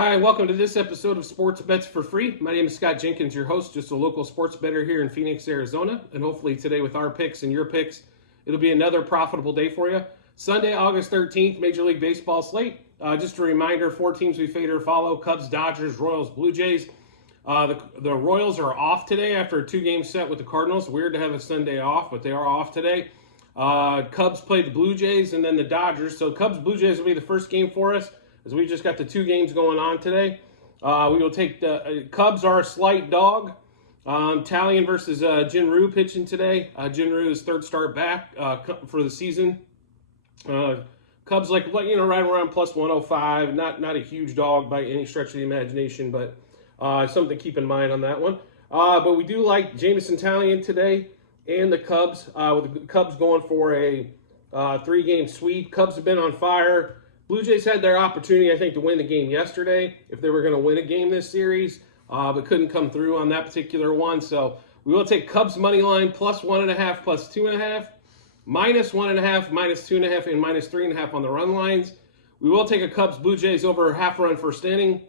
Hi, welcome to this episode of Sports Bets for Free. My name is Scott Jenkins, your host, just a local sports bettor here in Phoenix, Arizona. And hopefully today with our picks and your picks, it'll be another profitable day for you. Sunday, August 13th, Major League Baseball slate. Just a reminder, 4 teams we fade or follow: Cubs, Dodgers, Royals, Blue Jays. The Royals are off today after a 2-game set with the Cardinals. Weird to have a Sunday off, but they are off today. Cubs play the Blue Jays and then the Dodgers. So Cubs, Blue Jays will be the first game for us, as we just got the 2 games going on today. We will take the Cubs are a slight dog. Talion versus Jinryu pitching today. Jinryu's third start back for the season. Cubs right around plus 105. Not a huge dog by any stretch of the imagination, but something to keep in mind on that one. But we do like Jameson Talion today and the Cubs. With the Cubs going for a 3-game sweep. Cubs have been on fire. Blue Jays had their opportunity, I think, to win the game yesterday if they were going to win a game this series, but couldn't come through on that particular one. So we will take Cubs money line plus 1.5, plus 2.5, minus 1.5, minus 2.5, and minus 3.5 on the run lines. We will take a Cubs Blue Jays over half run first inning.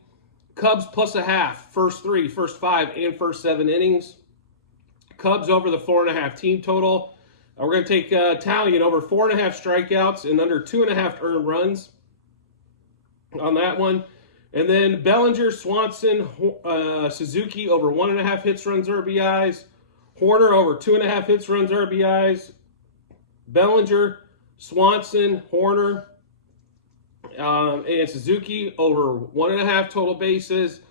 Cubs plus a half, first 3, first 5, and first 7 innings. Cubs over the 4.5 team total. We're going to take Talion over 4.5 strikeouts and under 2.5 earned runs on that one. And then Bellinger, Swanson, Suzuki over 1.5 hits, runs, RBIs. Horner over 2.5 hits, runs, RBIs. Bellinger, Swanson, Horner, and Suzuki over 1.5 total bases.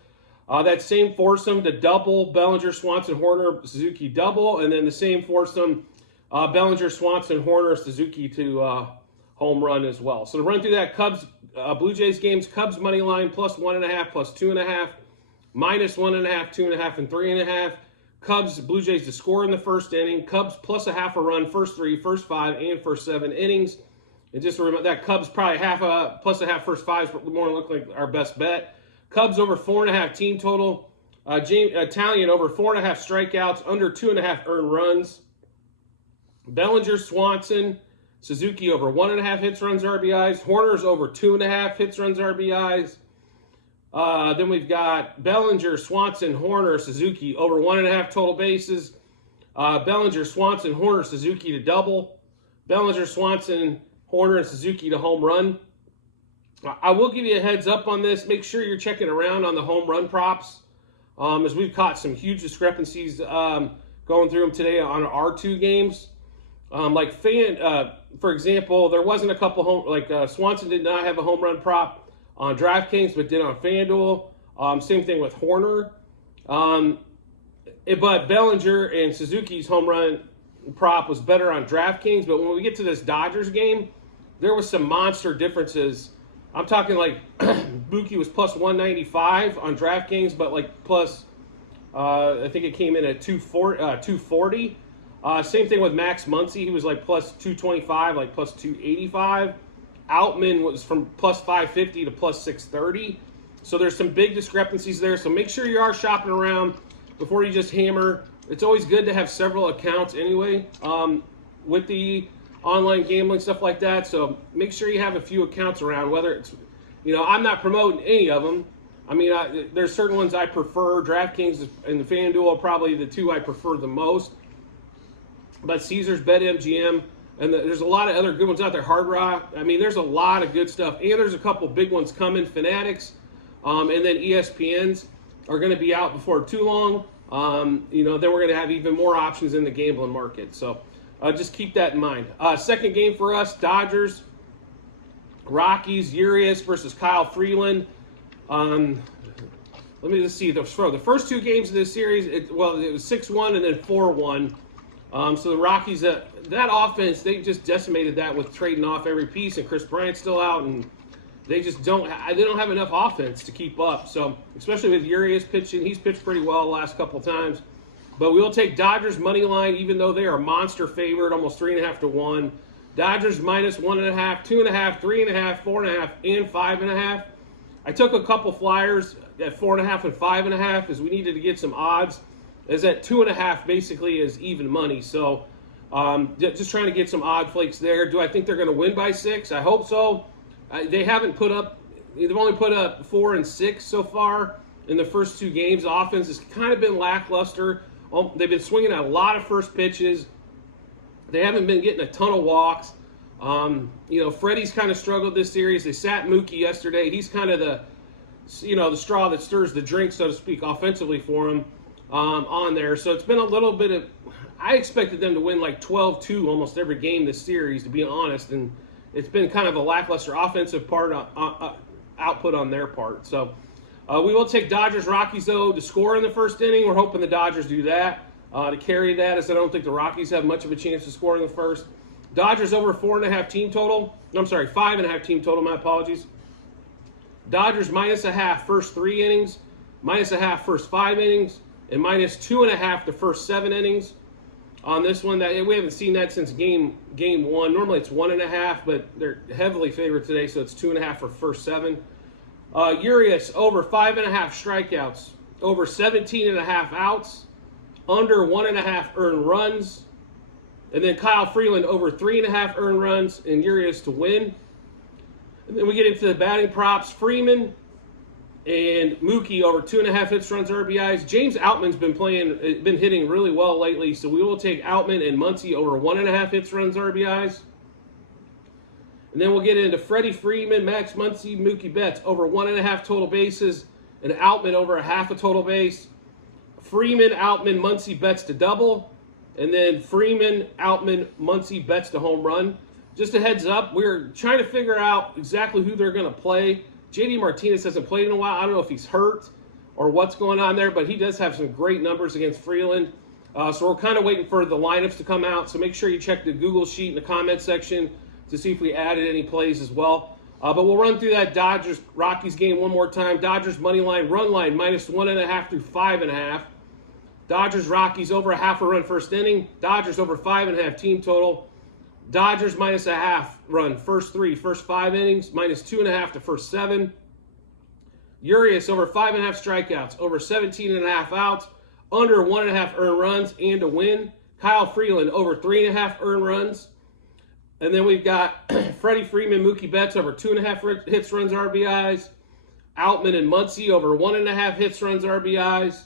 That same foursome to double: Bellinger, Swanson, Horner, Suzuki double. And then the same foursome, Bellinger, Swanson, Horner, Suzuki to home run as well. So to run through that, Cubs Blue Jays games: Cubs money line plus 1.5, plus 2.5, minus 1.5, 2.5, and 3.5. Cubs Blue Jays to score in the first inning. Cubs plus a half a run first 3, first 5, and first 7 innings. And just remember that Cubs probably plus a half first 5 is more look like our best bet. Cubs over 4.5 team total. Talion over 4.5 strikeouts, under 2.5 earned runs. Bellinger, Swanson, Suzuki over 1.5 hits, runs, RBIs. Horner's over 2.5 hits, runs, RBIs. Then we've got Bellinger, Swanson, Horner, Suzuki over 1.5 total bases. Bellinger, Swanson, Horner, Suzuki to double. Bellinger, Swanson, Horner, and Suzuki to home run. I will give you a heads up on this. Make sure you're checking around on the home run props, as we've caught some huge discrepancies going through them today on our 2 games. For example, there wasn't a couple Swanson did not have a home run prop on DraftKings, but did on FanDuel. Same thing with Horner. But Bellinger and Suzuki's home run prop was better on DraftKings. But when we get to this Dodgers game, there was some monster differences. I'm talking like Buki was plus 195 on DraftKings, but I think it came in at 240. Same thing with Max Muncy. He was like plus 225, like plus 285. Outman was from plus 550 to plus 630. So there's some big discrepancies there. So make sure you are shopping around before you just hammer. It's always good to have several accounts anyway with the online gambling, stuff like that. So make sure you have a few accounts around, whether it's, I'm not promoting any of them. I mean, there's certain ones I prefer. DraftKings and the FanDuel are probably the 2 I prefer the most. But Caesars, BetMGM, and there's a lot of other good ones out there. Hard Rock. I mean, there's a lot of good stuff. And there's a couple big ones coming. Fanatics, and then ESPN's are going to be out before too long. Then we're going to have even more options in the gambling market. So just keep that in mind. Second game for us: Dodgers, Rockies, Urias versus Kyle Freeland. Let me just see. The first 2 games of this series, it was 6-1 and then 4-1. So the Rockies, that offense, they just decimated that with trading off every piece, and Chris Bryant's still out, and they don't have enough offense to keep up. So especially with Urias pitching, he's pitched pretty well the last couple times. But we will take Dodgers money line, even though they are a monster favorite, almost 3.5 to 1. Dodgers minus 1.5, 2.5, 3.5, 4.5, and 5.5. I took a couple flyers at 4.5 and 5.5 as we needed to get some odds. Is at 2.5 basically is even money. So just trying to get some odd flakes there. Do I think they're going to win by 6? I hope so. They haven't put up they've only put up 4 and 6 so far in the first 2 games. The offense has kind of been lackluster. They've been swinging at a lot of first pitches. They haven't been getting a ton of walks. Freddie's kind of struggled this series. They sat Mookie yesterday. He's kind of the straw that stirs the drink, so to speak, offensively for him on there. So it's been a little bit of, I expected them to win like 12-2 almost every game this series, to be honest, and it's been kind of a lackluster offensive output on their part. So we will take Dodgers-Rockies, though, to score in the first inning. We're hoping the Dodgers do that to carry that, as I don't think the Rockies have much of a chance to score in the first. Dodgers over 4.5 team total. I'm sorry, 5.5 team total, my apologies. Dodgers -0.5 first 3 innings, -0.5 first 5 innings, and -2.5 the first 7 innings. On this one, that we haven't seen that since game 1. Normally it's 1.5, but they're heavily favored today, so it's 2.5 for first 7. Urias over 5.5 strikeouts, over 17.5 outs, under 1.5 earned runs, and then Kyle Freeland over 3.5 earned runs, and Urias to win. And then we get into the batting props. Freeman and Mookie over 2.5 hits, runs, RBIs. James Outman's been hitting really well lately, so we will take Outman and Muncy over 1.5 hits, runs, RBIs. And then we'll get into Freddie Freeman, Max Muncy, Mookie Betts over 1.5 total bases, and Outman over 0.5 total base. Freeman, Outman, Muncy, Betts to double, and then Freeman, Outman, Muncy, Betts to home run. Just a heads up, we're trying to figure out exactly who they're going to play. JD Martinez hasn't played in a while. I don't know if he's hurt or what's going on there, but he does have some great numbers against Freeland. So we're kind of waiting for the lineups to come out. So make sure you check the Google sheet in the comment section to see if we added any plays as well. But we'll run through that Dodgers-Rockies game one more time. Dodgers money line, run line, -1.5 through 5.5. Dodgers-Rockies over 0.5 run first inning. Dodgers over 5.5 team total. Dodgers -0.5 run first 5 innings, -2.5 to first 7. Urias over 5.5 strikeouts, over 17.5 outs, under 1.5 earned runs, and a win. Kyle Freeland over 3.5 earned runs. And then we've got Freddie Freeman, Mookie Betts over 2.5 hits, runs, RBIs. Outman and Muncy over 1.5 hits, runs, RBIs.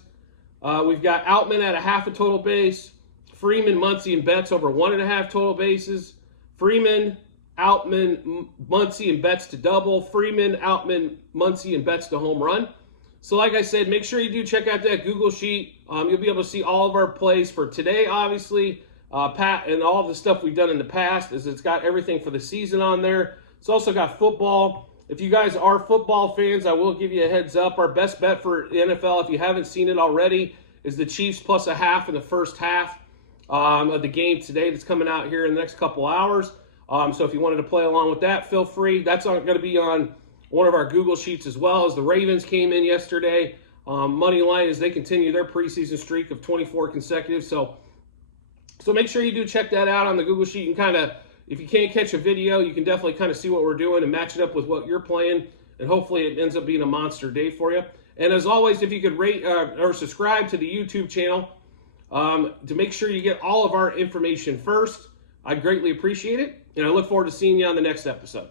We've got Outman at 0.5 total base. Freeman, Muncy, and Betts over 1.5 total bases. Freeman, Outman, Muncy, and Betts to double. Freeman, Outman, Muncy, and Betts to home run. So like I said, make sure you do check out that Google sheet. You'll be able to see all of our plays for today, obviously, and all of the stuff we've done in the past, as it's got everything for the season on there. It's also got football. If you guys are football fans, I will give you a heads up. Our best bet for the NFL, if you haven't seen it already, is the Chiefs plus 0.5 in the first half of the game today that's coming out here in the next couple hours. So if you wanted to play along with that, feel free. That's going to be on one of our Google sheets as well, as the Ravens came in yesterday. Money line as they continue their preseason streak of 24 consecutive. So make sure you do check that out on the Google sheet, and kind of, if you can't catch a video, you can definitely kind of see what we're doing and match it up with what you're playing, and hopefully it ends up being a monster day for you. And as always, if you could rate or subscribe to the YouTube channel to make sure you get all of our information first, I'd greatly appreciate it. And I look forward to seeing you on the next episode.